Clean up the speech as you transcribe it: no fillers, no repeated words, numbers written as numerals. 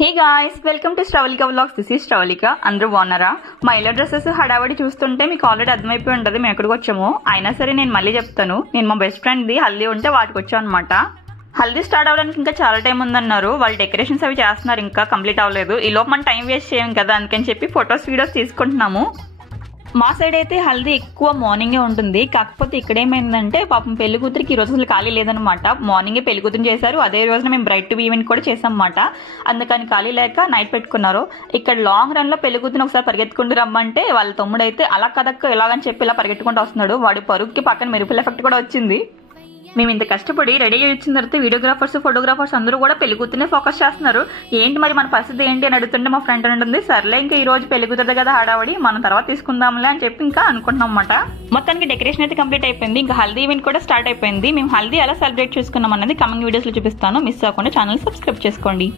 Hey guys, welcome to Sravalika vlogs. This is Sravalika. అందరూ బాగున్నారా? మా ఇళ్ళ డ్రెస్సెస్ హడావడి చూస్తుంటే మీకు ఆల్రెడీ అర్థమైపోయి ఉంటుంది మేము ఎక్కడికి వచ్చామో. అయినా సరే నేను మళ్ళీ చెప్తాను. నేను మా బెస్ట్ ఫ్రెండ్ది హల్దీ ఉంటే వాటికి వచ్చాను అనమాట. హల్దీ స్టార్ట్ అవ్వడానికి ఇంకా చాలా టైం ఉందన్నారు. వాళ్ళు డెకరేషన్స్ అవి చేస్తున్నారు, ఇంకా కంప్లీట్ అవ్వలేదు. ఈ లోపు మనం టైం వేస్ట్ చేయం కదా, అందుకని చెప్పి ఫొటోస్ వీడియోస్ తీసుకుంటున్నాము. మా సైడ్ అయితే హల్దీ ఎక్కువ మార్నింగే ఉంటుంది. కాకపోతే ఇక్కడ ఏమైందంటే పాపం పెళ్లి కూతురికి ఈ రోజు అసలు ఖాళీ లేదనమాట. మార్నింగే పెళ్లి కూతురు చేశారు, అదే రోజున మేము బ్రైట్ టు బీ ఈవెంట్ కూడా చేసాం అన్నమాట. అందుకని ఖాళీ లేక నైట్ పెట్టుకున్నారు. ఇక్కడ లాంగ్ రన్ లో పెళ్లి కూతురు ఒకసారి పరిగెత్తుకుంటూ రమ్మంటే వాళ్ళ తమ్ముడైతే అలా కదక్క ఎలాగని చెప్పి ఇలా పరిగెట్టుకుంటూ వస్తున్నాడు. వాడి పరుగుకి పక్కన మెరుపుల ఎఫెక్ట్ కూడా వచ్చింది. మేము ఇంత కష్టపడి రెడీ అయ్యి వచ్చిన తర్వాత వీడియోగ్రాఫర్స్ ఫోటోగ్రాఫర్స్ అందరూ కూడా పెళ్లి కూతురునే ఫోకస్ చేస్తున్నారు. ఏంటి మరి మన పరిస్థితి ఏంటి అని అడుగుతుంటే మా ఫ్రెండ్ ఉంటుంది, సర్లే ఇంకా ఈ రోజు పెళ్లి కూతురు కదా హడావడి, మనం తర్వాత తీసుకుందాంలే అని చెప్పి ఇంకా అనుకుంటున్నాం అన్నమాట. మొత్తానికి డెకరేషన్ అయితే కంప్లీట్ అయిపోయింది. ఇంకా హల్దీ ఈవెంట్ కూడా స్టార్ట్ అయిపోయింది. మేము హల్దీ ఎలా సెలబ్రేట్ చేసుకున్నాం అన్నది కమింగ్ వీడియోస్ లో చూపిస్తాను. మిస్ అవ్వకుండా ఛానల్ సబ్స్క్రైబ్ చేసుకోండి.